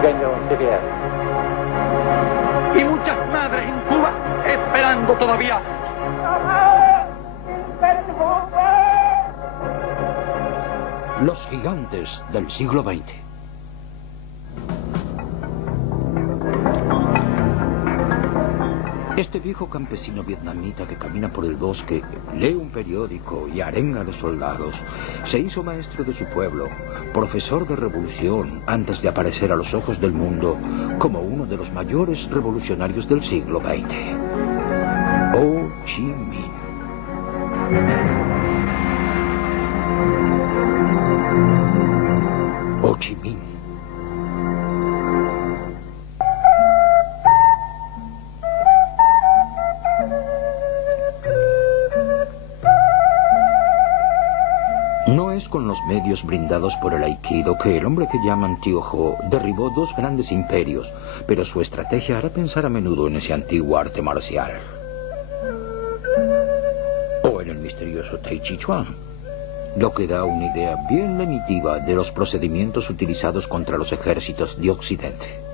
Genio Sevier. Y muchas madres en Cuba esperando todavía. Los gigantes del siglo XX. Este viejo campesino vietnamita que camina por el bosque, lee un periódico y arenga a los soldados, se hizo maestro de su pueblo, profesor de revolución antes de aparecer a los ojos del mundo como uno de los mayores revolucionarios del siglo XX. Ho Chi Minh. Ho Chi Minh. No es con los medios brindados por el Aikido que el hombre que llaman Tio Ho derribó dos grandes imperios, pero su estrategia hará pensar a menudo en ese antiguo arte marcial. O en el misterioso Tai Chi Chuan, lo que da una idea bien lenitiva de los procedimientos utilizados contra los ejércitos de Occidente.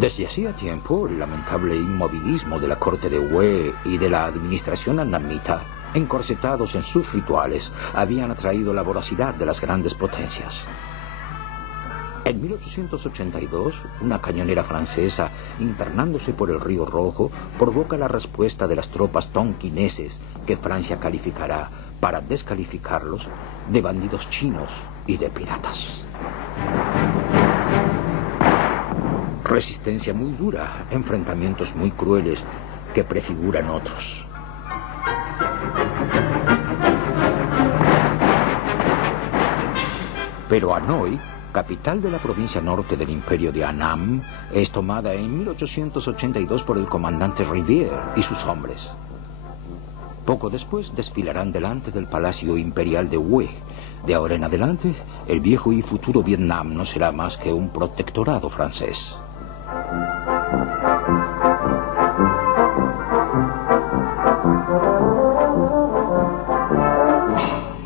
Desde hacía tiempo, el lamentable inmovilismo de la corte de Wei y de la administración annamita, encorsetados en sus rituales, habían atraído la voracidad de las grandes potencias. En 1882, una cañonera francesa, internándose por el Río Rojo, provoca la respuesta de las tropas tonquineses, que Francia calificará, para descalificarlos, de bandidos chinos y de piratas. Resistencia muy dura, enfrentamientos muy crueles que prefiguran otros. Pero Hanoi, capital de la provincia norte del imperio de Annam, es tomada en 1882 por el comandante Rivière y sus hombres. Poco después desfilarán delante del Palacio Imperial de Hue. De ahora en adelante, el viejo y futuro Vietnam no será más que un protectorado francés.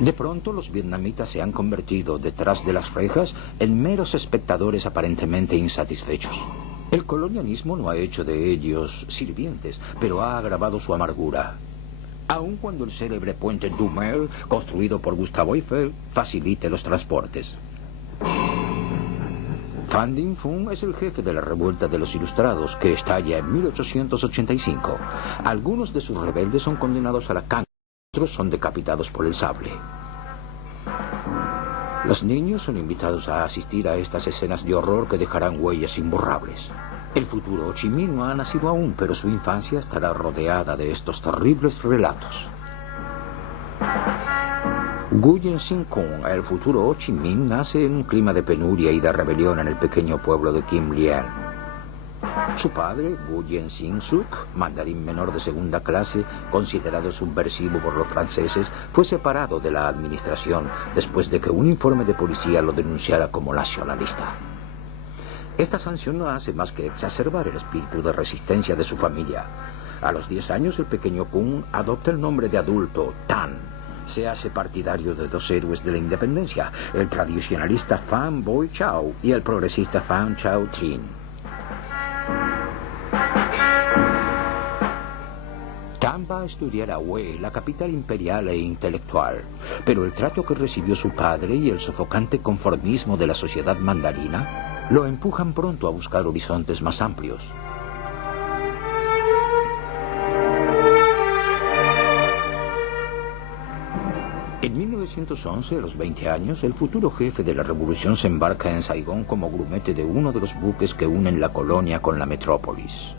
De pronto los vietnamitas se han convertido, detrás de las rejas, en meros espectadores aparentemente insatisfechos. El colonialismo no ha hecho de ellos sirvientes, pero ha agravado su amargura. Aun cuando el célebre puente du Mer, construido por Gustave Eiffel, facilite los transportes. Phan Dinh Phung es el jefe de la revuelta de los Ilustrados, que estalla en 1885. Algunos de sus rebeldes son condenados a la cana, otros son decapitados por el sable. Los niños son invitados a asistir a estas escenas de horror que dejarán huellas imborrables. El futuro Ho Chi Minh no ha nacido aún, pero su infancia estará rodeada de estos terribles relatos. Nguyen Sinh Kung, el futuro Ho Chi Minh, nace en un clima de penuria y de rebelión en el pequeño pueblo de Kim Lien. Su padre, Nguyen Sinh Suk, mandarín menor de segunda clase, considerado subversivo por los franceses, fue separado de la administración después de que un informe de policía lo denunciara como nacionalista. Esta sanción no hace más que exacerbar el espíritu de resistencia de su familia. A los 10 años, el pequeño Kung adopta el nombre de adulto, Tan. Se hace partidario de dos héroes de la independencia, el tradicionalista Phan Boi Chau y el progresista Phan Chau Trinh. Tan va a estudiar a Hue, la capital imperial e intelectual, pero el trato que recibió su padre y el sofocante conformismo de la sociedad mandarina lo empujan pronto a buscar horizontes más amplios. En 1911, a los 20 años, el futuro jefe de la revolución se embarca en Saigón como grumete de uno de los buques que unen la colonia con la metrópolis.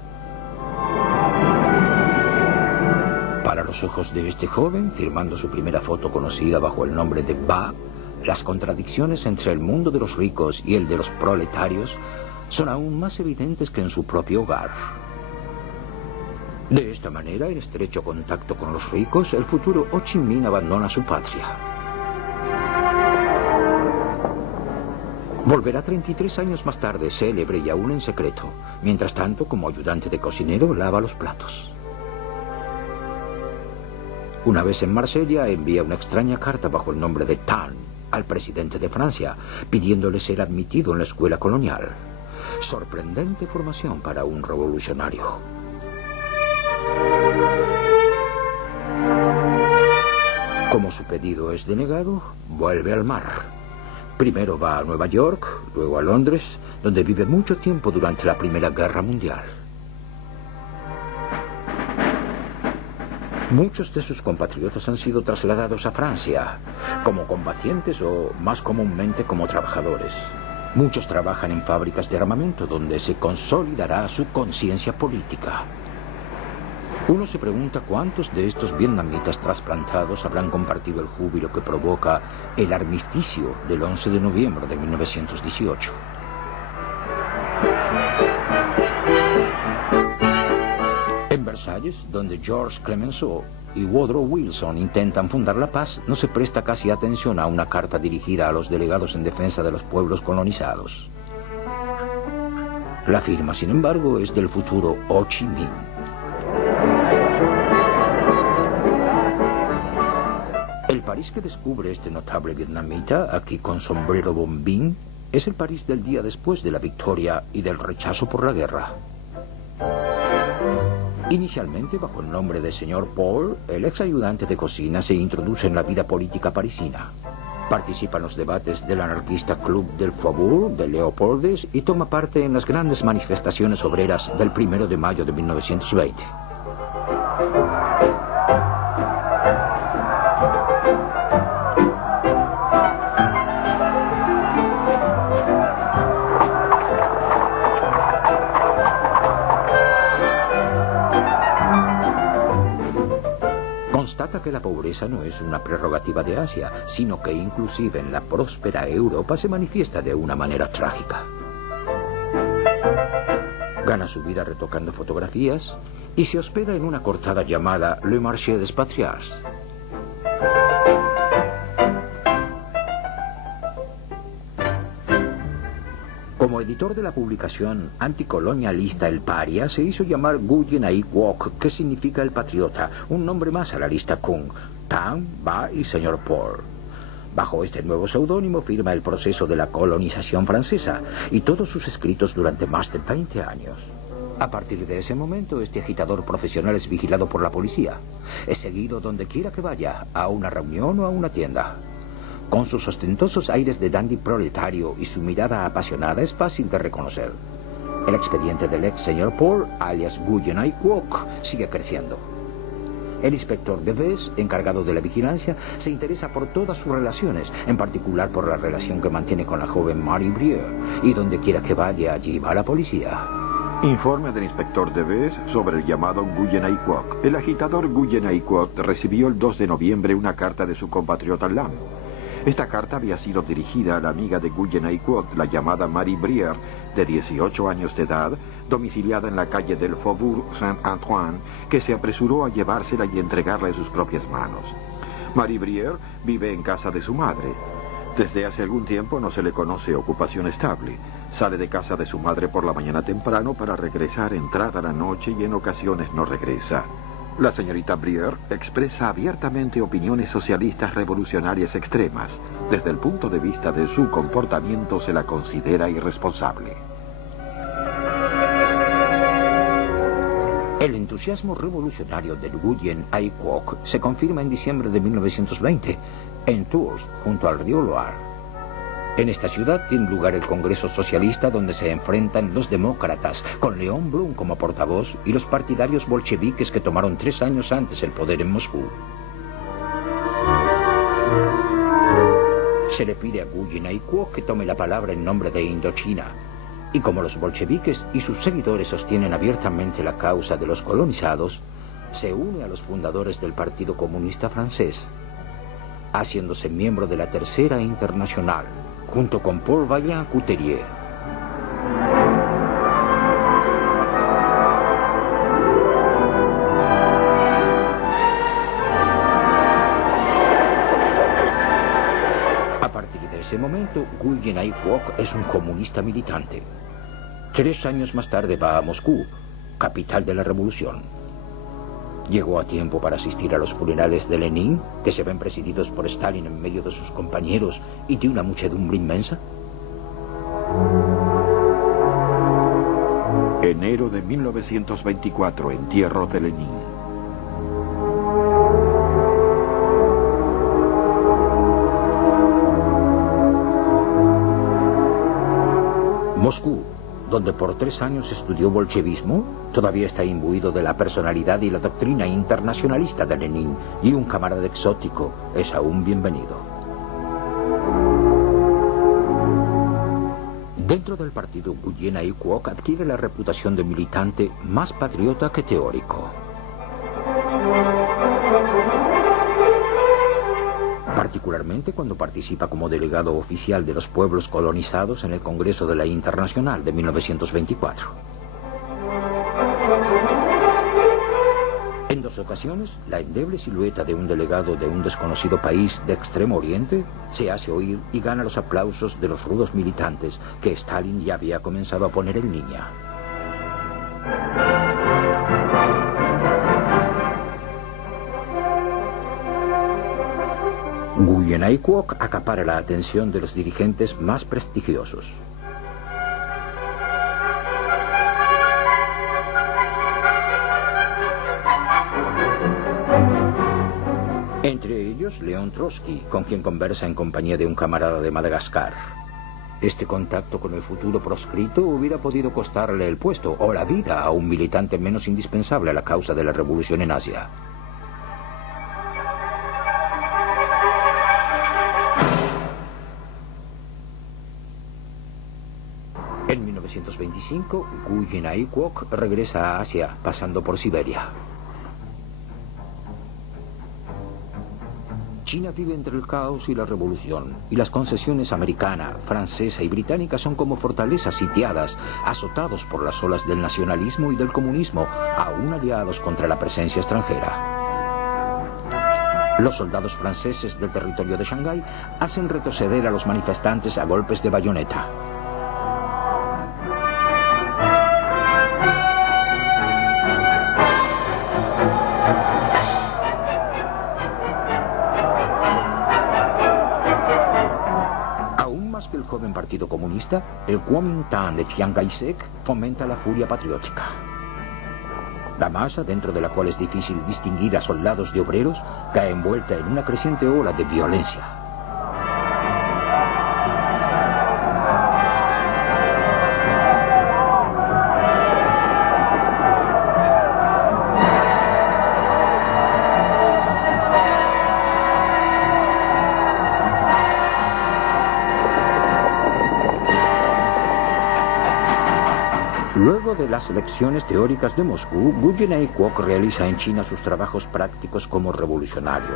Para los ojos de este joven, firmando su primera foto conocida bajo el nombre de Ba, las contradicciones entre el mundo de los ricos y el de los proletarios son aún más evidentes que en su propio hogar. De esta manera, en estrecho contacto con los ricos, el futuro Ho Chi Minh abandona su patria. Volverá 33 años más tarde, célebre y aún en secreto. Mientras tanto, como ayudante de cocinero, lava los platos. Una vez en Marsella, envía una extraña carta bajo el nombre de Tan al presidente de Francia, pidiéndole ser admitido en la escuela colonial. Sorprendente formación para un revolucionario. Como su pedido es denegado, vuelve al mar. Primero va a Nueva York, luego a Londres, donde vive mucho tiempo durante la Primera Guerra Mundial. Muchos de sus compatriotas han sido trasladados a Francia, como combatientes o, más comúnmente, como trabajadores. Muchos trabajan en fábricas de armamento, donde se consolidará su conciencia política. Uno se pregunta cuántos de estos vietnamitas trasplantados habrán compartido el júbilo que provoca el armisticio del 11 de noviembre de 1918. En Versalles, donde Georges Clemenceau y Woodrow Wilson intentan fundar la paz, no se presta casi atención a una carta dirigida a los delegados en defensa de los pueblos colonizados. La firma, sin embargo, es del futuro Ho Chi Minh. El París que descubre este notable vietnamita, aquí con sombrero bombín, es el París del día después de la victoria y del rechazo por la guerra. Inicialmente, bajo el nombre de señor Paul, el ex ayudante de cocina se introduce en la vida política parisina. Participa en los debates del anarquista Club del Faubourg de Leopoldes y toma parte en las grandes manifestaciones obreras del 1 de mayo de 1920. Constata que la pobreza no es una prerrogativa de Asia, sino que inclusive en la próspera Europa se manifiesta de una manera trágica. Gana su vida retocando fotografías y se hospeda en una cortada llamada Le Marché des Patriarches. Como editor de la publicación anticolonialista El Paria, se hizo llamar Nguyen Ai Quoc, que significa el patriota, un nombre más a la lista Kung, Tan, Ba y señor Paul. Bajo este nuevo seudónimo firma el proceso de la colonización francesa y todos sus escritos durante más de 20 años. A partir de ese momento, este agitador profesional es vigilado por la policía. Es seguido donde quiera que vaya, a una reunión o a una tienda. Con sus ostentosos aires de dandy proletario y su mirada apasionada es fácil de reconocer. El expediente del ex señor Paul, alias Nguyen Ai Quoc, sigue creciendo. El inspector Deves, encargado de la vigilancia, se interesa por todas sus relaciones, en particular por la relación que mantiene con la joven Marie Brieux, y donde quiera que vaya, allí va la policía. Informe del inspector Deves sobre el llamado Nguyen Ai Quoc. El agitador Nguyen Ai Quoc recibió el 2 de noviembre una carta de su compatriota Lam. Esta carta había sido dirigida a la amiga de Nguyen Ai Quoc, la llamada Marie Brieux, de 18 años de edad, domiciliada en la calle del Faubourg Saint-Antoine, que se apresuró a llevársela y entregarla en sus propias manos. Marie Brieux vive en casa de su madre. Desde hace algún tiempo no se le conoce ocupación estable. Sale de casa de su madre por la mañana temprano para regresar entrada la noche y en ocasiones no regresa. La señorita Brieux expresa abiertamente opiniones socialistas revolucionarias extremas. Desde el punto de vista de su comportamiento se la considera irresponsable. El entusiasmo revolucionario del Nguyen Ai Quoc se confirma en diciembre de 1920, en Tours, junto al río Loire. En esta ciudad tiene lugar el Congreso Socialista, donde se enfrentan los demócratas, con Léon Blum como portavoz, y los partidarios bolcheviques que tomaron 3 años antes el poder en Moscú. Se le pide a Nguyen Ai Quoc que tome la palabra en nombre de Indochina. Y como los bolcheviques y sus seguidores sostienen abiertamente la causa de los colonizados, se une a los fundadores del Partido Comunista Francés, haciéndose miembro de la Tercera Internacional, junto con Paul Vaillant-Couturier. A partir de ese momento, momento, Nguyen Ai Quoc es un comunista militante. 3 años más tarde va a Moscú, capital de la revolución. Llegó a tiempo para asistir a los funerales de Lenin, que se ven presididos por Stalin en medio de sus compañeros y de una muchedumbre inmensa. Enero de 1924, entierro de Lenin. Moscú, donde por 3 años estudió bolchevismo, todavía está imbuido de la personalidad y la doctrina internacionalista de Lenin, y un camarada exótico es aún bienvenido. Dentro del partido, Nguyen Ai Quoc adquiere la reputación de militante más patriota que teórico. Particularmente cuando participa como delegado oficial de los pueblos colonizados en el Congreso de la Internacional de 1924. En 2 ocasiones, la endeble silueta de un delegado de un desconocido país de Extremo Oriente se hace oír y gana los aplausos de los rudos militantes que Stalin ya había comenzado a poner en línea. Nguyen Ai Quoc acapara la atención de los dirigentes más prestigiosos. Entre ellos, León Trotsky, con quien conversa en compañía de un camarada de Madagascar. Este contacto con el futuro proscrito hubiera podido costarle el puesto o la vida a un militante menos indispensable a la causa de la revolución en Asia. En 1925, Nguyen Ai Quoc regresa a Asia, pasando por Siberia. China vive entre el caos y la revolución, y las concesiones americana, francesa y británica son como fortalezas sitiadas, azotados por las olas del nacionalismo y del comunismo, aún aliados contra la presencia extranjera. Los soldados franceses del territorio de Shanghái hacen retroceder a los manifestantes a golpes de bayoneta. El joven Partido Comunista, el Kuomintang de Chiang Kai-shek, fomenta la furia patriótica. La masa, dentro de la cual es difícil distinguir a soldados de obreros, cae envuelta en una creciente ola de violencia. Luego de las lecciones teóricas de Moscú, Nguyen Ai Quoc realiza en China sus trabajos prácticos como revolucionario.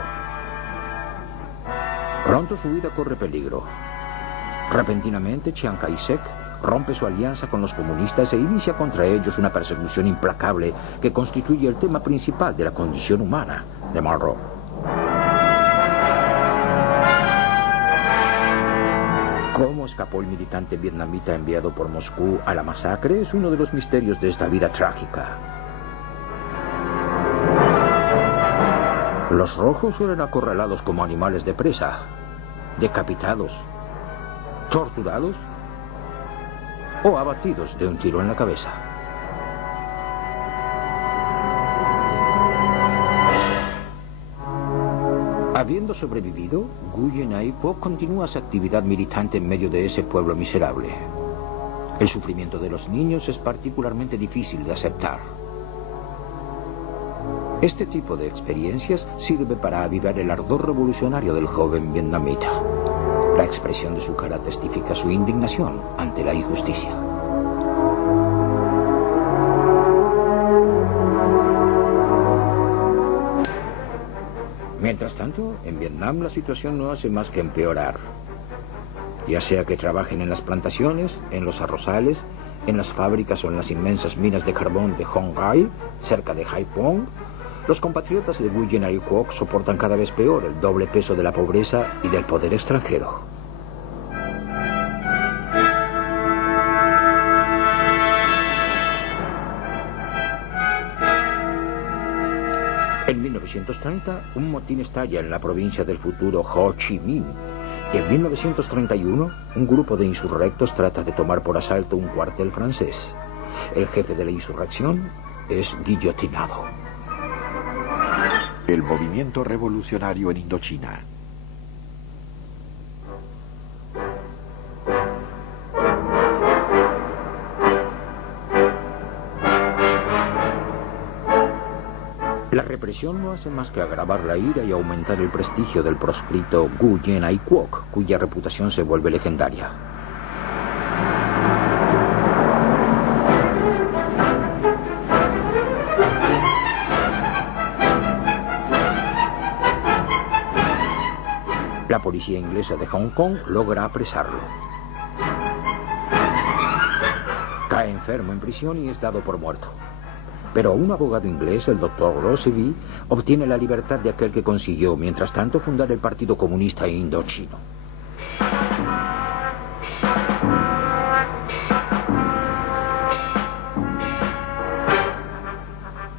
Pronto su vida corre peligro. Repentinamente, Chiang Kai-shek rompe su alianza con los comunistas e inicia contra ellos una persecución implacable que constituye el tema principal de la condición humana de Monroe. ¿Cómo escapó el militante vietnamita enviado por Moscú a la masacre? Es uno de los misterios de esta vida trágica. Los rojos eran acorralados como animales de presa, decapitados, torturados o abatidos de un tiro en la cabeza. Habiendo sobrevivido, Nguyen Ai Quoc continúa su actividad militante en medio de ese pueblo miserable. El sufrimiento de los niños es particularmente difícil de aceptar. Este tipo de experiencias sirve para avivar el ardor revolucionario del joven vietnamita. La expresión de su cara testifica su indignación ante la injusticia. Mientras tanto, en Vietnam la situación no hace más que empeorar. Ya sea que trabajen en las plantaciones, en los arrozales, en las fábricas o en las inmensas minas de carbón de Hon Gai, cerca de Haiphong, los compatriotas de Nguyen Ai Quoc soportan cada vez peor el doble peso de la pobreza y del poder extranjero. 1930, un motín estalla en la provincia del futuro Ho Chi Minh. Y en 1931, un grupo de insurrectos trata de tomar por asalto un cuartel francés. El jefe de la insurrección es guillotinado. El movimiento revolucionario en Indochina. La represión no hace más que agravar la ira y aumentar el prestigio del proscrito Nguyen Ai Quoc, cuya reputación se vuelve legendaria. La policía inglesa de Hong Kong logra apresarlo. Cae enfermo en prisión y es dado por muerto. Pero un abogado inglés, el Dr. Roseby, obtiene la libertad de aquel que consiguió, mientras tanto, fundar el Partido Comunista Indochino.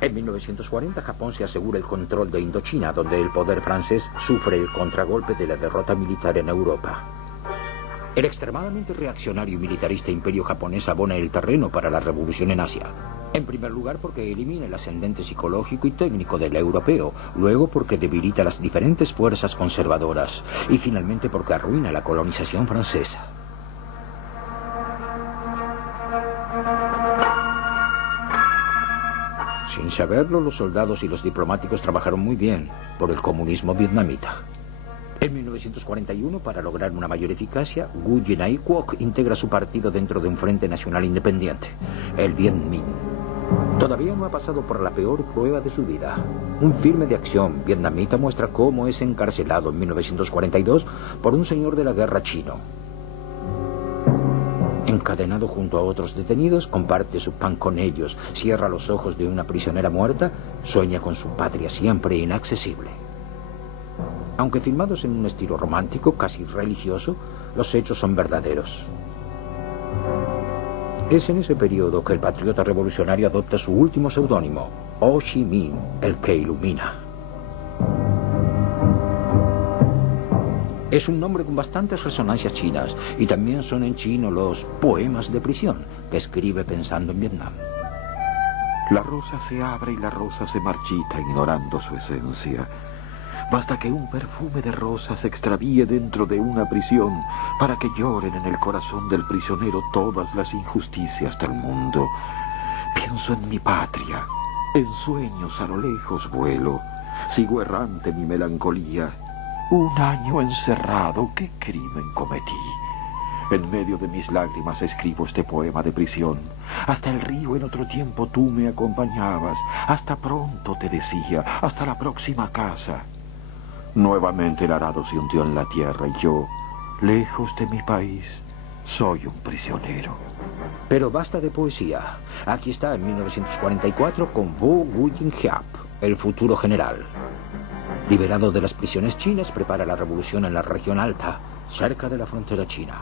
En 1940, Japón se asegura el control de Indochina, donde el poder francés sufre el contragolpe de la derrota militar en Europa. El extremadamente reaccionario y militarista imperio japonés abona el terreno para la revolución en Asia. En primer lugar, porque elimina el ascendente psicológico y técnico del europeo, luego porque debilita las diferentes fuerzas conservadoras, y finalmente porque arruina la colonización francesa. Sin saberlo, los soldados y los diplomáticos trabajaron muy bien por el comunismo vietnamita. En 1941, para lograr una mayor eficacia, Nguyen Ai Quoc integra su partido dentro de un frente nacional independiente, el Viet Minh. Todavía no ha pasado por la peor prueba de su vida. Un filme de acción vietnamita muestra cómo es encarcelado en 1942 por un señor de la guerra chino. Encadenado junto a otros detenidos, comparte su pan con ellos, cierra los ojos de una prisionera muerta, sueña con su patria siempre inaccesible. Aunque filmados en un estilo romántico, casi religioso, los hechos son verdaderos. Es en ese periodo que el patriota revolucionario adopta su último seudónimo, Ho Chi Minh, el que ilumina. Es un nombre con bastantes resonancias chinas, y también son en chino los poemas de prisión que escribe pensando en Vietnam. La rosa se abre y la rosa se marchita ignorando su esencia. Basta que un perfume de rosa se extravíe dentro de una prisión para que lloren en el corazón del prisionero todas las injusticias del mundo. Pienso en mi patria, en sueños a lo lejos vuelo, sigo errante mi melancolía. Un año encerrado, ¿qué crimen cometí? En medio de mis lágrimas escribo este poema de prisión. Hasta el río en otro tiempo tú me acompañabas. Hasta pronto te decía, hasta la próxima casa. Nuevamente el arado se hundió en la tierra y yo, lejos de mi país, soy un prisionero. Pero basta de poesía. Aquí está en 1944 con Vo Nguyen Giap, el futuro general. Liberado de las prisiones chinas, prepara la revolución en la región alta, cerca de la frontera china.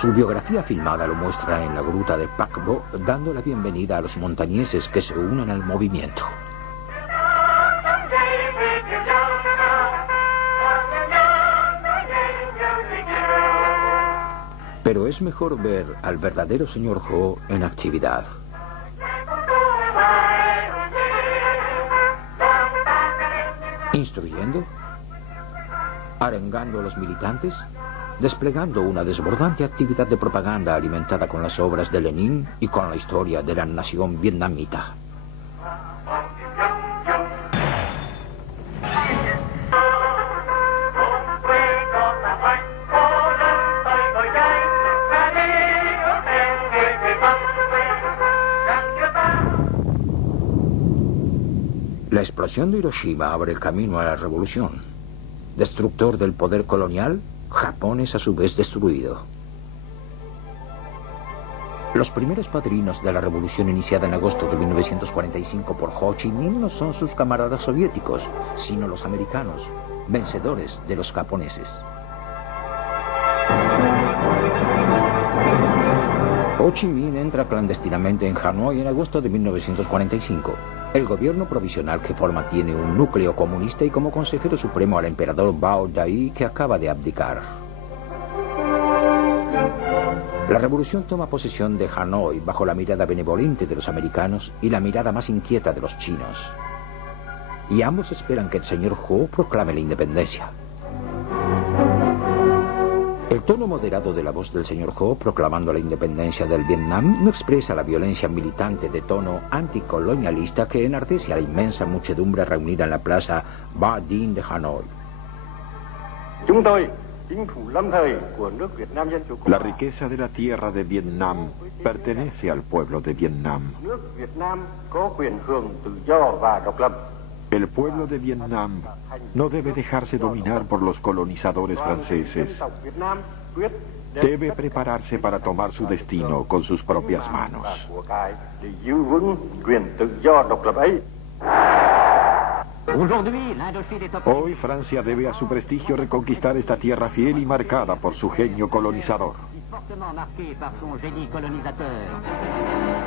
Su biografía filmada lo muestra en la gruta de Pac Bo, dando la bienvenida a los montañeses que se unen al movimiento. Pero es mejor ver al verdadero señor Ho en actividad. Instruyendo, arengando a los militantes, desplegando una desbordante actividad de propaganda alimentada con las obras de Lenin y con la historia de la nación vietnamita. La explosión de Hiroshima abre el camino a la revolución. Destructor del poder colonial, Japón es a su vez destruido. Los primeros padrinos de la revolución iniciada en agosto de 1945 por Ho Chi Minh no son sus camaradas soviéticos, sino los americanos. vencedores de los japoneses. Ho Chi Minh entra clandestinamente en Hanoi en agosto de 1945. El gobierno provisional que forma tiene un núcleo comunista y como consejero supremo al emperador Bao Dai, que acaba de abdicar. La revolución toma posesión de Hanoi bajo la mirada benevolente de los americanos y la mirada más inquieta de los chinos. Y ambos esperan que el señor Ho proclame la independencia. El tono moderado de la voz del señor Ho proclamando la independencia del Vietnam no expresa la violencia militante de tono anticolonialista que enardece a la inmensa muchedumbre reunida en la plaza Ba Dinh de Hanoi. La riqueza de la tierra de Vietnam pertenece al pueblo de Vietnam. El pueblo de Vietnam no debe dejarse dominar por los colonizadores franceses. Debe prepararse para tomar su destino con sus propias manos. Hoy Francia debe a su prestigio reconquistar esta tierra fiel y marcada por su genio colonizador.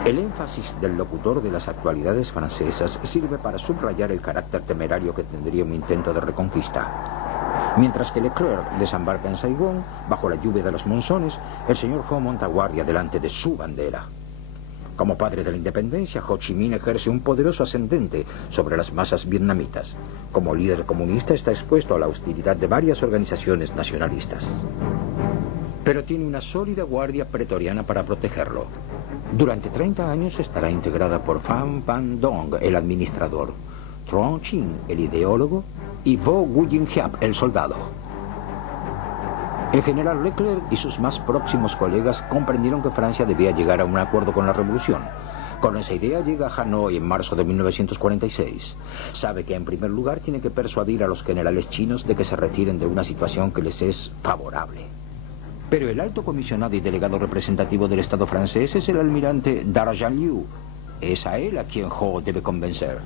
El énfasis del locutor de las actualidades francesas sirve para subrayar el carácter temerario que tendría un intento de reconquista. Mientras que Leclerc desembarca en Saigón, bajo la lluvia de los monzones, el señor Ho monta guardia delante de su bandera. Como padre de la independencia, Ho Chi Minh ejerce un poderoso ascendente sobre las masas vietnamitas. Como líder comunista está expuesto a la hostilidad de varias organizaciones nacionalistas. Pero tiene una sólida guardia pretoriana para protegerlo. Durante 30 años estará integrada por Pham Van Dong, el administrador, Truong Chinh, el ideólogo, y Vo Nguyen Giap, el soldado. El general Leclerc y sus más próximos colegas comprendieron que Francia debía llegar a un acuerdo con la revolución. Con esa idea llega a Hanoi en marzo de 1946. Sabe que en primer lugar tiene que persuadir a los generales chinos de que se retiren de una situación que les es favorable. Pero el alto comisionado y delegado representativo del Estado francés es el almirante Darjean Liu. Es a él a quien Ho debe convencer.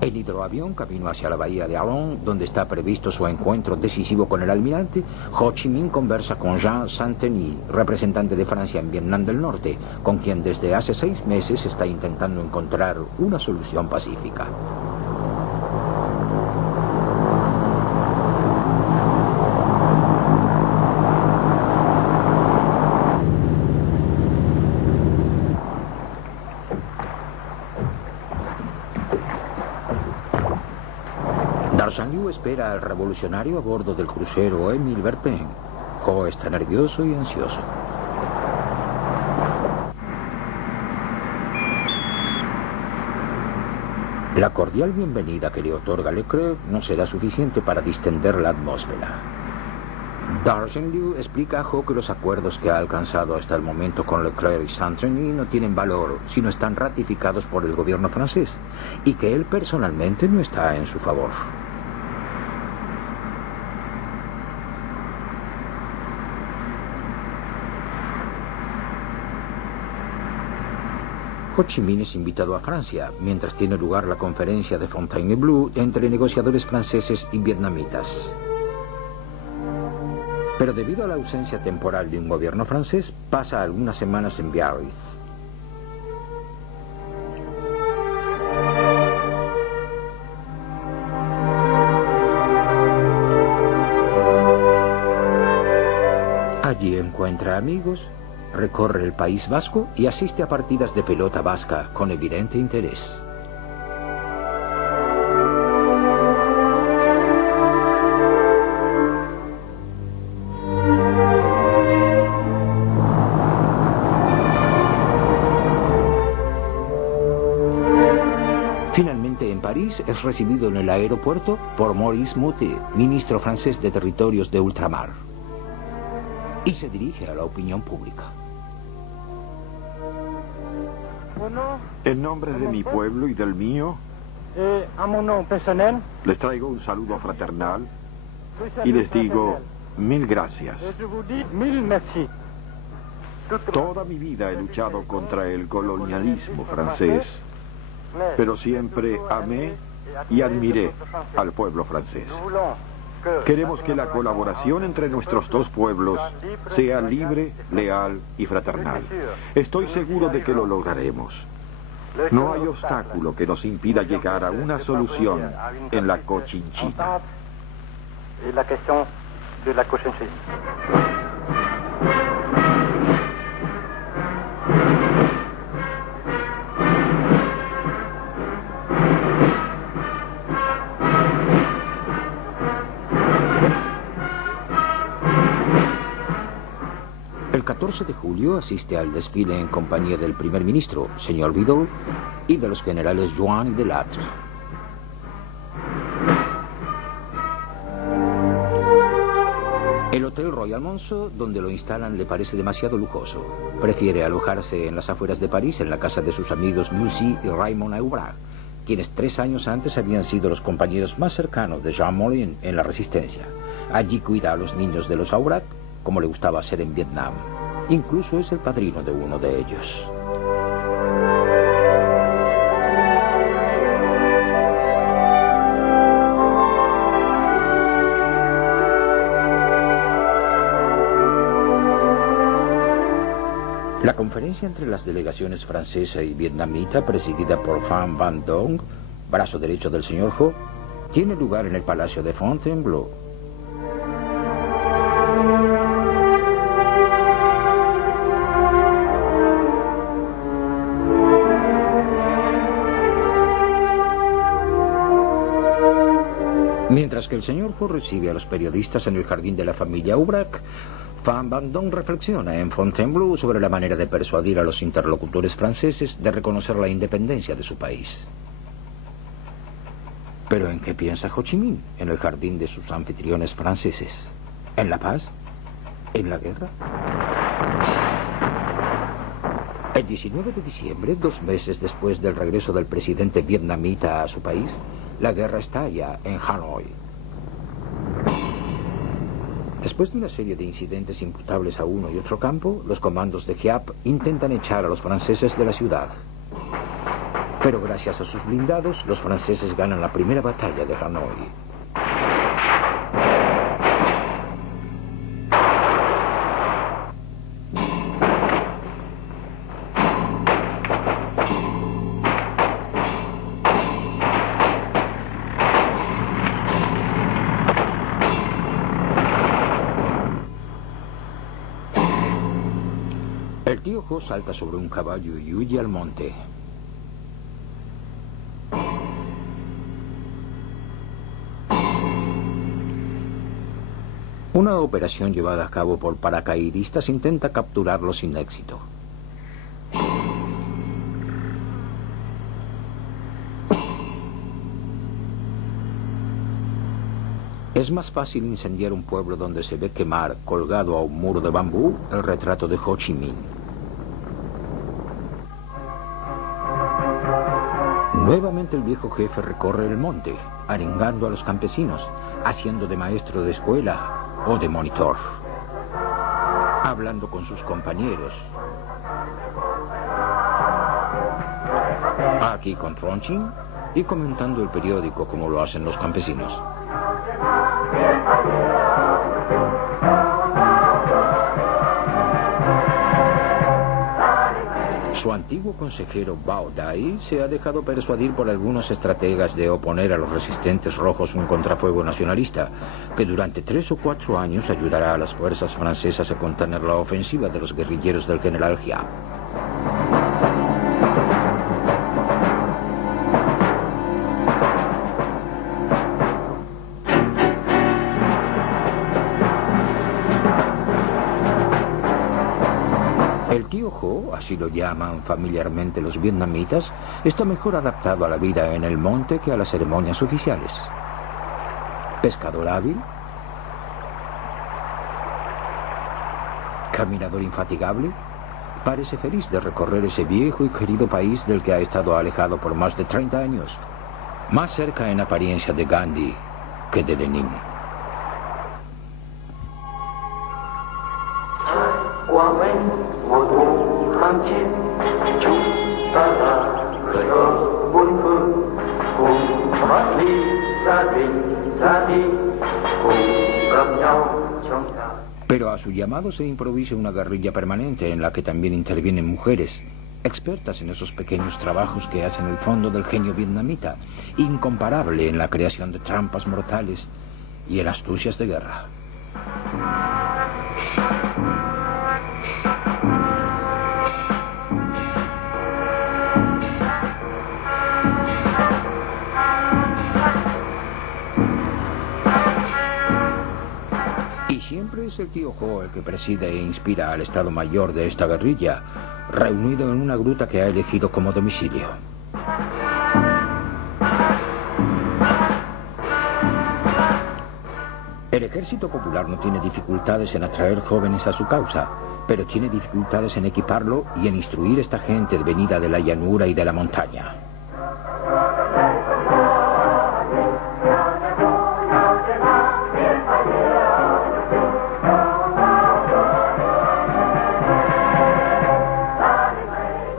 En hidroavión, camino hacia la bahía de Arlon, donde está previsto su encuentro decisivo con el almirante, Ho Chi Minh conversa con Jean Saint-Denis, representante de Francia en Vietnam del Norte, con quien desde hace 6 meses está intentando encontrar una solución pacífica. Darjean Liu espera al revolucionario a bordo del crucero Émile Bertin. Ho está nervioso y ansioso. La cordial bienvenida que le otorga Leclerc no será suficiente para distender la atmósfera. Darjean Liu explica a Ho que los acuerdos que ha alcanzado hasta el momento con Leclerc y Saint-Denis no tienen valor, sino están ratificados por el gobierno francés, y que él personalmente no está en su favor. Ho Chi Minh es invitado a Francia, mientras tiene lugar la conferencia de Fontainebleau entre negociadores franceses y vietnamitas. Pero debido a la ausencia temporal de un gobierno francés, pasa algunas semanas en Biarritz. Allí encuentra amigos, recorre el País Vasco y asiste a partidas de pelota vasca con evidente interés. Finalmente en París es recibido en el aeropuerto por Maurice Moutet, ministro francés de Territorios de Ultramar, y se dirige a la opinión pública. En nombre de mi pueblo y del mío, les traigo un saludo fraternal y les digo 1000 gracias. Toda mi vida he luchado contra el colonialismo francés, pero siempre amé y admiré al pueblo francés. Queremos que la colaboración entre nuestros dos pueblos sea libre, leal y fraternal. Estoy seguro de que lo lograremos. No hay obstáculo que nos impida llegar a una solución en la Cochinchina. El 14 de julio asiste al desfile en compañía del primer ministro, señor Bidault, y de los generales Joan y Delattre. El Hotel Royal Monceau, donde lo instalan, le parece demasiado lujoso. Prefiere alojarse en las afueras de París, en la casa de sus amigos Lucy y Raymond Aubrac, quienes 3 años antes habían sido los compañeros más cercanos de Jean Moulin en la Resistencia. Allí cuida a los niños de los Aubrac, como le gustaba hacer en Vietnam. Incluso es el padrino de uno de ellos. La conferencia entre las delegaciones francesa y vietnamita, presidida por Pham Van Dong, brazo derecho del señor Ho, tiene lugar en el Palacio de Fontainebleau. Mientras que el señor Ho recibe a los periodistas en el jardín de la familia Aubrac, Pham Van Dong reflexiona en Fontainebleau sobre la manera de persuadir a los interlocutores franceses de reconocer la independencia de su país. ¿Pero en qué piensa Ho Chi Minh en el jardín de sus anfitriones franceses? ¿En la paz? ¿En la guerra? El 19 de diciembre, 2 meses después del regreso del presidente vietnamita a su país, la guerra estalla en Hanoi. Después de una serie de incidentes imputables a uno y otro campo, los comandos de Giap intentan echar a los franceses de la ciudad. Pero gracias a sus blindados, los franceses ganan la primera batalla de Hanoi. El tío Ho salta sobre un caballo y huye al monte. Una operación llevada a cabo por paracaidistas intenta capturarlo sin éxito. Es más fácil incendiar un pueblo donde se ve quemar, colgado a un muro de bambú, el retrato de Ho Chi Minh. Nuevamente el viejo jefe recorre el monte, arengando a los campesinos, haciendo de maestro de escuela o de monitor, hablando con sus compañeros. Aquí con Tronchin y comentando el periódico como lo hacen los campesinos. Su antiguo consejero Bao Dai se ha dejado persuadir por algunos estrategas de oponer a los resistentes rojos un contrafuego nacionalista, que durante 3 o 4 años ayudará a las fuerzas francesas a contener la ofensiva de los guerrilleros del general Giap. El tío Ho, así lo llaman familiarmente los vietnamitas, está mejor adaptado a la vida en el monte que a las ceremonias oficiales. Pescador hábil, caminador infatigable, parece feliz de recorrer ese viejo y querido país del que ha estado alejado por más de 30 años, más cerca en apariencia de Gandhi que de Lenin. a su llamado se improvisa una guerrilla permanente en la que también intervienen mujeres, expertas en esos pequeños trabajos que hacen el fondo del genio vietnamita, incomparable en la creación de trampas mortales y en astucias de guerra. Y siempre es el tío Ho el que preside e inspira al Estado Mayor de esta guerrilla, reunido en una gruta que ha elegido como domicilio. El Ejército Popular no tiene dificultades en atraer jóvenes a su causa, pero tiene dificultades en equiparlo y en instruir a esta gente venida de la llanura y de la montaña.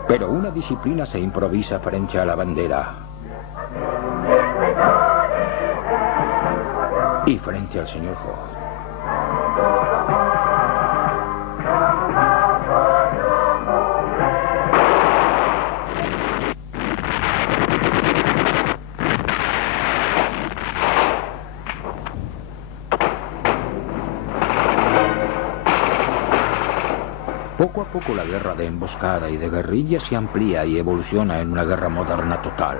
Pero una disciplina se improvisa frente a la bandera y frente al señor Ho. Poco a poco la guerra de emboscada y de guerrilla se amplía y evoluciona en una guerra moderna total.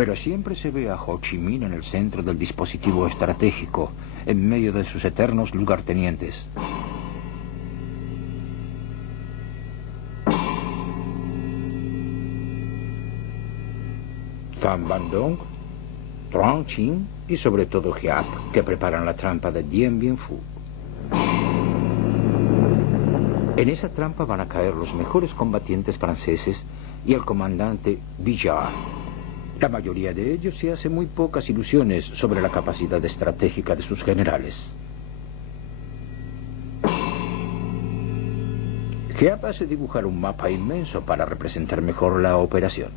Pero siempre se ve a Ho Chi Minh en el centro del dispositivo estratégico, en medio de sus eternos lugartenientes. Pham Van Dong, Truong Chinh y sobre todo Giap, que preparan la trampa de Dien Bien Phu. En esa trampa van a caer los mejores combatientes franceses y el comandante Villard. La mayoría de ellos se hace muy pocas ilusiones sobre la capacidad estratégica de sus generales. Giap hace dibujar un mapa inmenso para representar mejor la operación.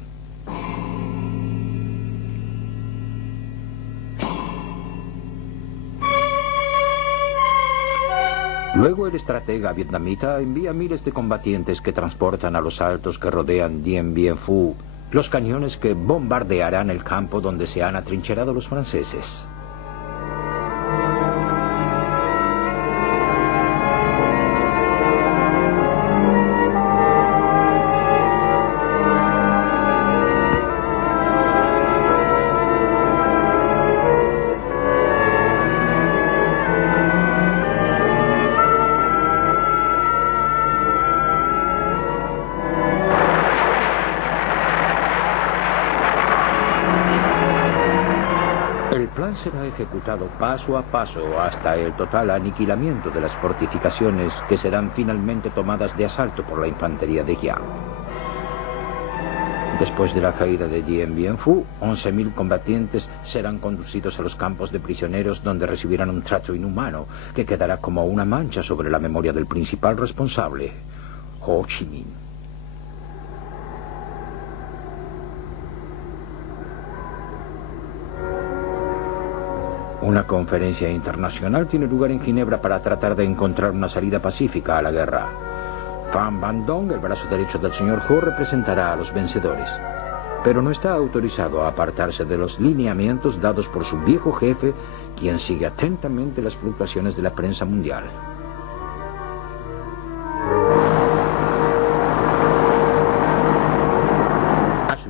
Luego el estratega vietnamita envía miles de combatientes que transportan a los altos que rodean Dien Bien Phu los cañones que bombardearán el campo donde se han atrincherado los franceses. Será ejecutado paso a paso hasta el total aniquilamiento de las fortificaciones que serán finalmente tomadas de asalto por la infantería de Giap. Después de la caída de Dien Bien Phu, 11.000 combatientes serán conducidos a los campos de prisioneros donde recibirán un trato inhumano que quedará como una mancha sobre la memoria del principal responsable, Ho Chi Minh. Una conferencia internacional tiene lugar en Ginebra para tratar de encontrar una salida pacífica a la guerra. Pham Van Dong, el brazo derecho del señor Ho, representará a los vencedores, pero no está autorizado a apartarse de los lineamientos dados por su viejo jefe, quien sigue atentamente las fluctuaciones de la prensa mundial.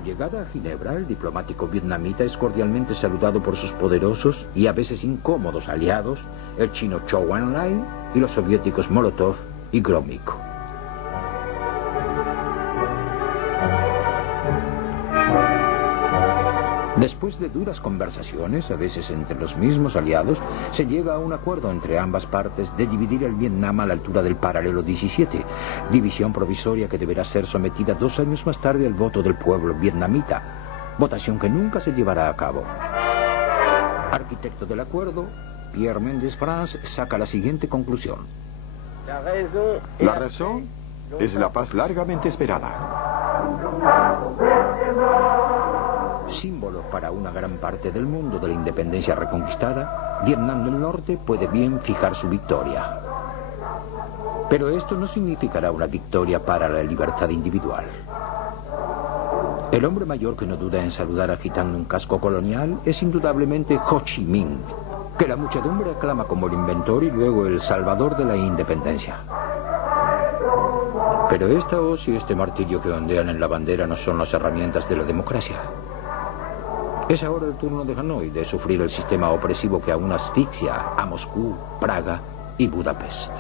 Llegada a Ginebra, el diplomático vietnamita es cordialmente saludado por sus poderosos y a veces incómodos aliados, el chino Zhou Enlai y los soviéticos Molotov y Gromyko. Después de duras conversaciones, a veces entre los mismos aliados, se llega a un acuerdo entre ambas partes de dividir el Vietnam a la altura del paralelo 17, división provisoria que deberá ser sometida 2 años más tarde al voto del pueblo vietnamita, votación que nunca se llevará a cabo. Arquitecto del acuerdo, Pierre Mendès France saca la siguiente conclusión. La razón es la paz largamente esperada. Símbolo para una gran parte del mundo de la independencia reconquistada, Vietnam del Norte puede bien fijar su victoria. Pero esto no significará una victoria para la libertad individual. El hombre mayor que no duda en saludar agitando un casco colonial es indudablemente Ho Chi Minh, que la muchedumbre aclama como el inventor y luego el salvador de la independencia. Pero esta hoz y este martillo que ondean en la bandera no son las herramientas de la democracia. Es ahora el turno de Hanoi de sufrir el sistema opresivo que aún asfixia a Moscú, Praga y Budapest.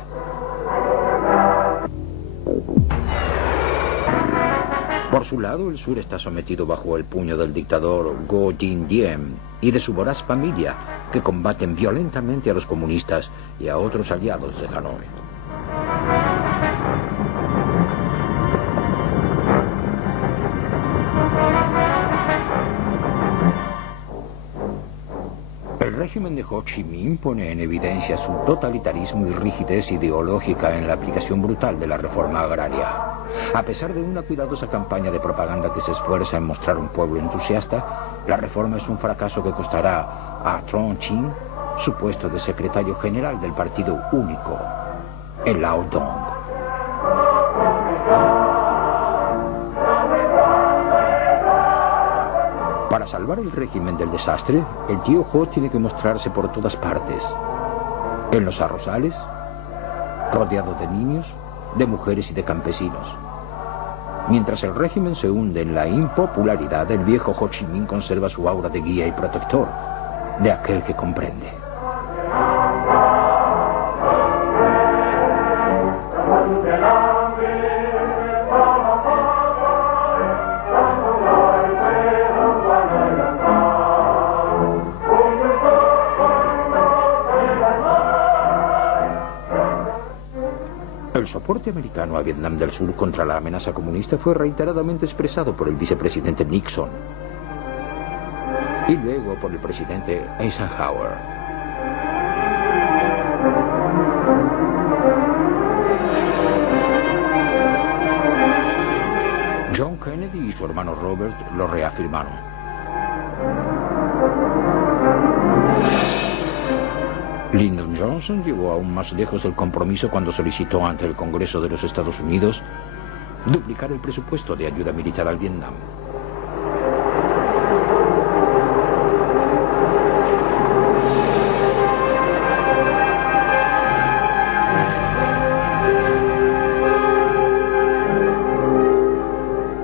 Por su lado, el sur está sometido bajo el puño del dictador Ngo Dinh Diem y de su voraz familia, que combaten violentamente a los comunistas y a otros aliados de Hanoi. El régimen de Ho Chi Minh pone en evidencia su totalitarismo y rigidez ideológica en la aplicación brutal de la reforma agraria. A pesar de una cuidadosa campaña de propaganda que se esfuerza en mostrar un pueblo entusiasta, la reforma es un fracaso que costará a Trong Chinh su puesto de secretario general del partido único, el Lao Dong. Para salvar el régimen del desastre, el tío Ho tiene que mostrarse por todas partes. En los arrozales, rodeado de niños, de mujeres y de campesinos. Mientras el régimen se hunde en la impopularidad, el viejo Ho Chi Minh conserva su aura de guía y protector, de aquel que comprende. El soporte americano a Vietnam del Sur contra la amenaza comunista fue reiteradamente expresado por el vicepresidente Nixon y luego por el presidente Eisenhower. John Kennedy y su hermano Robert lo reafirmaron. Lyndon Johnson llevó aún más lejos el compromiso cuando solicitó ante el Congreso de los Estados Unidos duplicar el presupuesto de ayuda militar al Vietnam.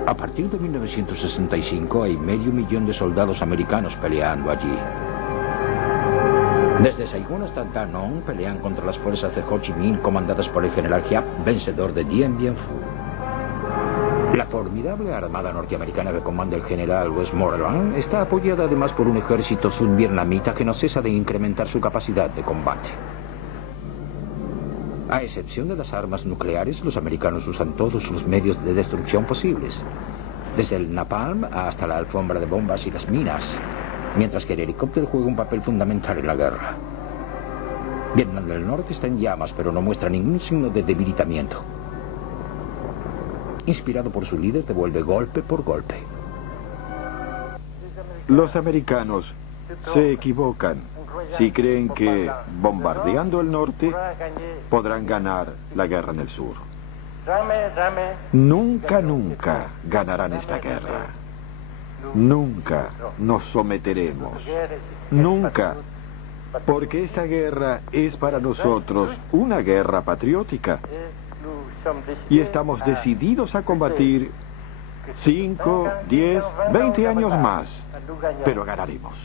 A partir de 1965 hay 500.000 de soldados americanos peleando allí. Desde Saigón hasta Da Nang pelean contra las fuerzas de Ho Chi Minh comandadas por el general Giap, vencedor de Dien Bien Phu. La formidable armada norteamericana que comanda el general Westmoreland está apoyada además por un ejército sudvietnamita que no cesa de incrementar su capacidad de combate. A excepción de las armas nucleares, los americanos usan todos los medios de destrucción posibles, desde el napalm hasta la alfombra de bombas y las minas, mientras que el helicóptero juega un papel fundamental en la guerra. Vietnam del Norte está en llamas, pero no muestra ningún signo de debilitamiento. Inspirado por su líder, devuelve golpe por golpe. Los americanos se equivocan si creen que, bombardeando el norte, podrán ganar la guerra en el sur. Nunca, nunca ganarán esta guerra. Nunca nos someteremos. Nunca. Porque esta guerra es para nosotros una guerra patriótica. Y estamos decididos a combatir 5, 10, 20 años más. Pero ganaremos.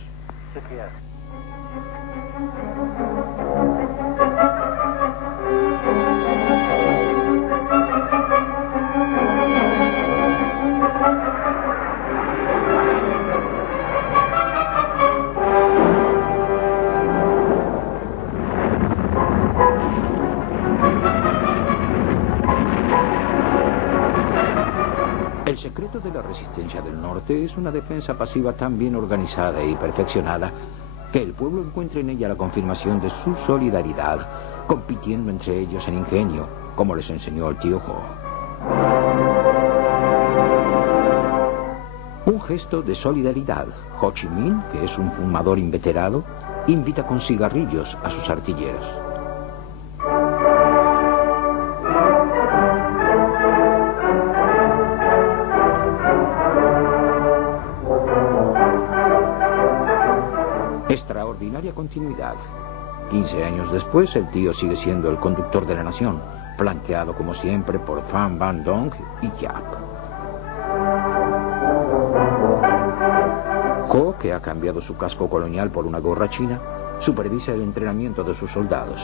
secreto de la resistencia del norte es una defensa pasiva tan bien organizada y perfeccionada que el pueblo encuentra en ella la confirmación de su solidaridad, compitiendo entre ellos en ingenio, como les enseñó el tío Ho. Un gesto de solidaridad. Ho Chi Minh, que es un fumador inveterado, invita con cigarrillos a sus artilleros. Extraordinaria continuidad. 15 años después, el tío sigue siendo el conductor de la nación, flanqueado como siempre por Pham Van Dong y Giap. Ho, que ha cambiado su casco colonial por una gorra china, supervisa el entrenamiento de sus soldados.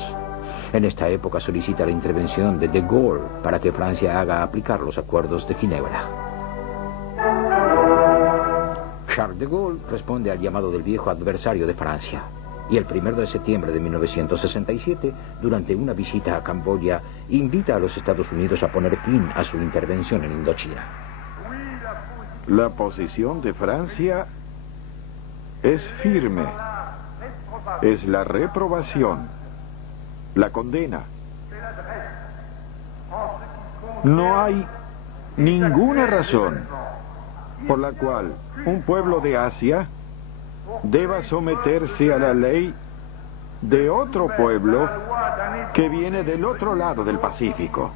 En esta época solicita la intervención de De Gaulle para que Francia haga aplicar los acuerdos de Ginebra. Charles de Gaulle responde al llamado del viejo adversario de Francia, y el 1 de septiembre de 1967, durante una visita a Camboya, invita a los Estados Unidos a poner fin a su intervención en Indochina. La posición de Francia es firme. Es la reprobación, la condena. No hay ninguna razón por la cual un pueblo de Asia deba someterse a la ley de otro pueblo que viene del otro lado del Pacífico.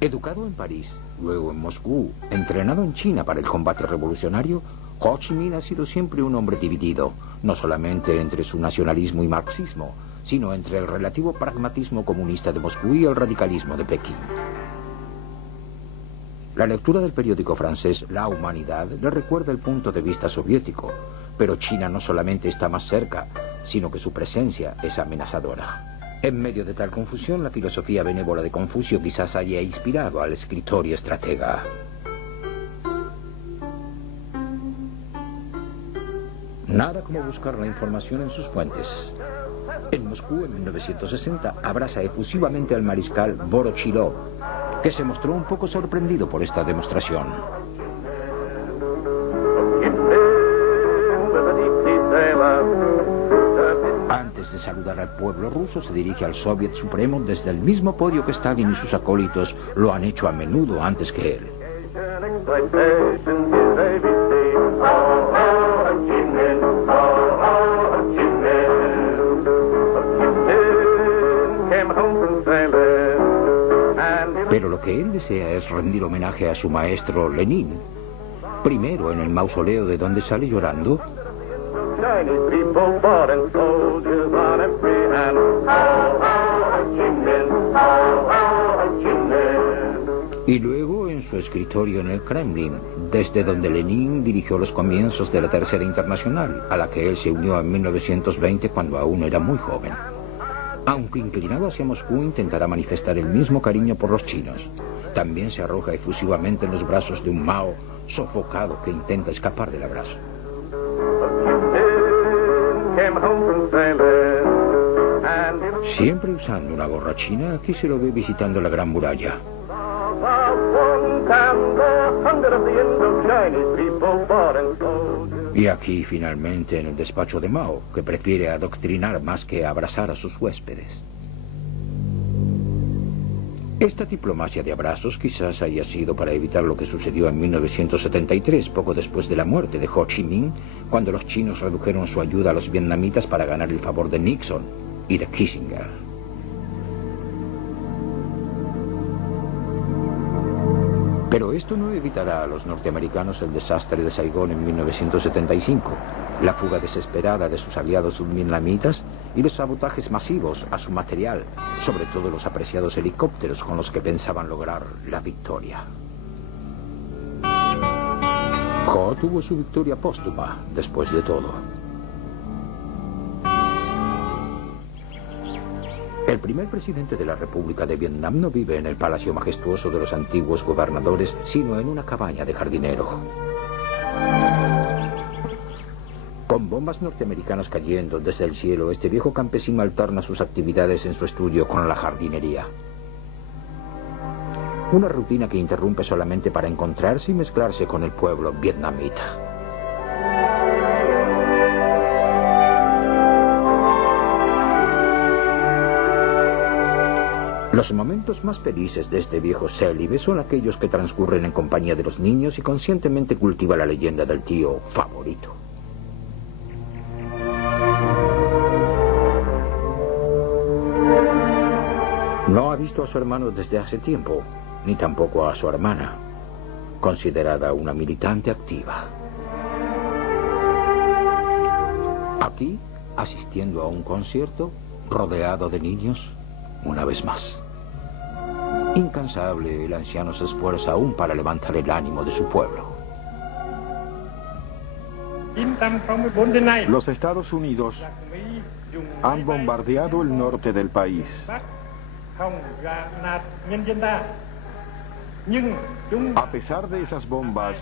Educado en París, luego en Moscú, entrenado en China para el combate revolucionario, Ho Chi Minh ha sido siempre un hombre dividido, no solamente entre su nacionalismo y marxismo, sino entre el relativo pragmatismo comunista de Moscú y el radicalismo de Pekín. La lectura del periódico francés La Humanidad le recuerda el punto de vista soviético, pero China no solamente está más cerca, sino que su presencia es amenazadora. En medio de tal confusión, la filosofía benévola de Confucio quizás haya inspirado al escritor y estratega. Nada como buscar la información en sus fuentes. En Moscú, en 1960, abraza efusivamente al mariscal Vorochilov, que se mostró un poco sorprendido por esta demostración. Antes de saludar al pueblo ruso, se dirige al Soviet Supremo desde el mismo podio que Stalin y sus acólitos lo han hecho a menudo antes que él. Pero lo que él desea es rendir homenaje a su maestro Lenin. Primero, en el mausoleo de donde sale llorando, y luego en su escritorio en el Kremlin, desde donde Lenin dirigió los comienzos de la Tercera Internacional, a la que él se unió en 1920 cuando aún era muy joven. Aunque inclinado hacia Moscú, intentará manifestar el mismo cariño por los chinos. También se arroja efusivamente en los brazos de un Mao sofocado que intenta escapar del abrazo. Siempre usando una gorra china, aquí se lo ve visitando la Gran Muralla. Y aquí, finalmente, en el despacho de Mao, que prefiere adoctrinar más que abrazar a sus huéspedes. Esta diplomacia de abrazos quizás haya sido para evitar lo que sucedió en 1973, poco después de la muerte de Ho Chi Minh, cuando los chinos redujeron su ayuda a los vietnamitas para ganar el favor de Nixon y de Kissinger. Pero esto no evitará a los norteamericanos el desastre de Saigón en 1975, la fuga desesperada de sus aliados vietnamitas y los sabotajes masivos a su material, sobre todo los apreciados helicópteros con los que pensaban lograr la victoria. Ho tuvo su victoria póstuma, después de todo. El primer presidente de la República de Vietnam no vive en el palacio majestuoso de los antiguos gobernadores, sino en una cabaña de jardinero. Con bombas norteamericanas cayendo desde el cielo, este viejo campesino alterna sus actividades en su estudio con la jardinería. Una rutina que interrumpe solamente para encontrarse y mezclarse con el pueblo vietnamita. Los momentos más felices de este viejo célibe son aquellos que transcurren en compañía de los niños y conscientemente cultiva la leyenda del tío favorito. No ha visto a su hermano desde hace tiempo, ni tampoco a su hermana, considerada una militante activa. Aquí, asistiendo a un concierto, rodeado de niños, una vez más. Incansable, el anciano se esfuerza aún para levantar el ánimo de su pueblo. Los Estados Unidos han bombardeado el norte del país. A pesar de esas bombas,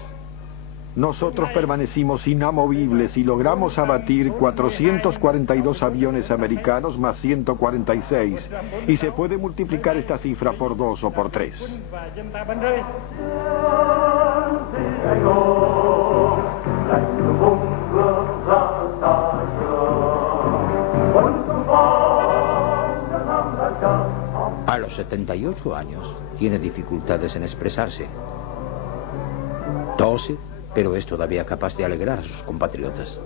nosotros permanecimos inamovibles y logramos abatir 442 aviones americanos más 146. Y se puede multiplicar esta cifra por 2 o por 3. A los 78 años, tiene dificultades en expresarse. Tose, pero es todavía capaz de alegrar a sus compatriotas.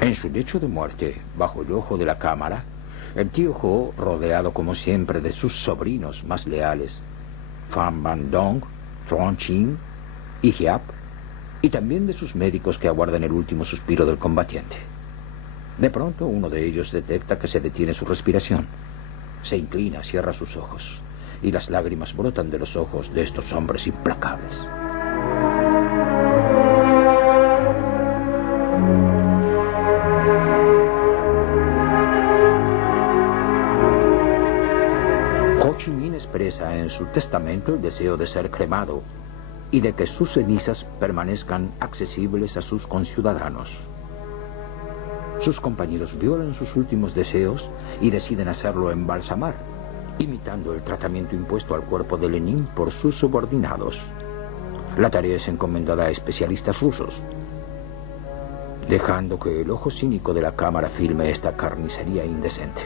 En su lecho de muerte, bajo el ojo de la cámara, el tío Ho, rodeado como siempre de sus sobrinos más leales, Pham Van Dong, Tron Chin y Hiap, y también de sus médicos que aguardan el último suspiro del combatiente. De pronto, uno de ellos detecta que se detiene su respiración. Se inclina, cierra sus ojos, y las lágrimas brotan de los ojos de estos hombres implacables. Ho Chi Minh expresa en su testamento el deseo de ser cremado y de que sus cenizas permanezcan accesibles a sus conciudadanos. Sus compañeros violan sus últimos deseos y deciden hacerlo embalsamar, imitando el tratamiento impuesto al cuerpo de Lenin por sus subordinados. La tarea es encomendada a especialistas rusos, dejando que el ojo cínico de la cámara filme esta carnicería indecente.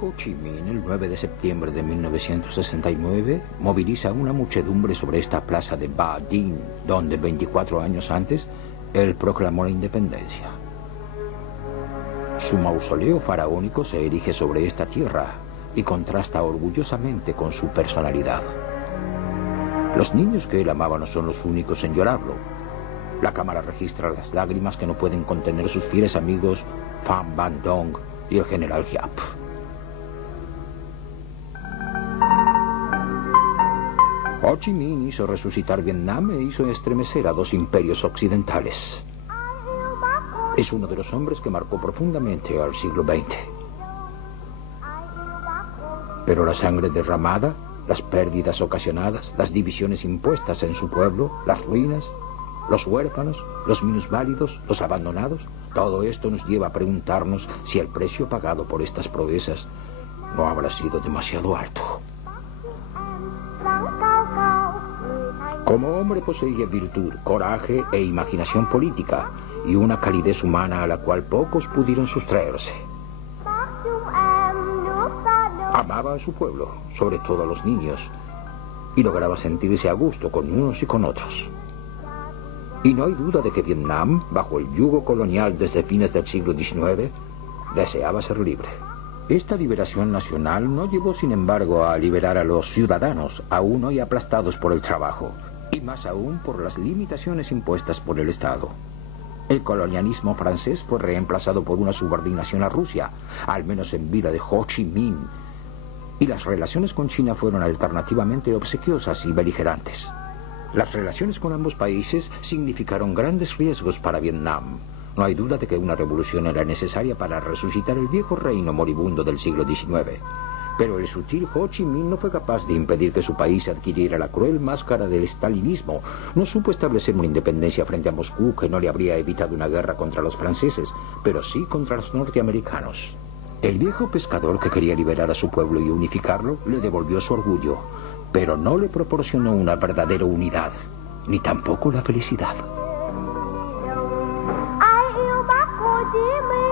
Ho Chi Minh, el 9 de septiembre de 1969, moviliza una muchedumbre sobre esta plaza de Ba Dinh, donde 24 años antes él proclamó la independencia. Su mausoleo faraónico se erige sobre esta tierra y contrasta orgullosamente con su personalidad. Los niños que él amaba no son los únicos en llorarlo. La cámara registra las lágrimas que no pueden contener sus fieles amigos Pham Van Dong y el general Hiap. Ho Chi Minh hizo resucitar Vietnam e hizo estremecer a dos imperios occidentales. Es uno de los hombres que marcó profundamente al siglo XX. Pero la sangre derramada, las pérdidas ocasionadas, las divisiones impuestas en su pueblo, las ruinas, los huérfanos, los minusválidos, los abandonados, todo esto nos lleva a preguntarnos si el precio pagado por estas proezas no habrá sido demasiado alto. Como hombre poseía virtud, coraje e imaginación política y una calidez humana a la cual pocos pudieron sustraerse. Amaba a su pueblo, sobre todo a los niños, y lograba sentirse a gusto con unos y con otros. Y no hay duda de que Vietnam, bajo el yugo colonial desde fines del siglo XIX, deseaba ser libre. Esta liberación nacional no llevó, sin embargo, a liberar a los ciudadanos, aún hoy aplastados por el trabajo, y más aún por las limitaciones impuestas por el Estado. El colonialismo francés fue reemplazado por una subordinación a Rusia, al menos en vida de Ho Chi Minh, y las relaciones con China fueron alternativamente obsequiosas y beligerantes. Las relaciones con ambos países significaron grandes riesgos para Vietnam. No hay duda de que una revolución era necesaria para resucitar el viejo reino moribundo del siglo XIX. Pero el sutil Ho Chi Minh no fue capaz de impedir que su país adquiriera la cruel máscara del estalinismo. No supo establecer una independencia frente a Moscú que no le habría evitado una guerra contra los franceses, pero sí contra los norteamericanos. El viejo pescador que quería liberar a su pueblo y unificarlo le devolvió su orgullo, pero no le proporcionó una verdadera unidad, ni tampoco la felicidad. Ai yêu bác Hồ Chí Minh.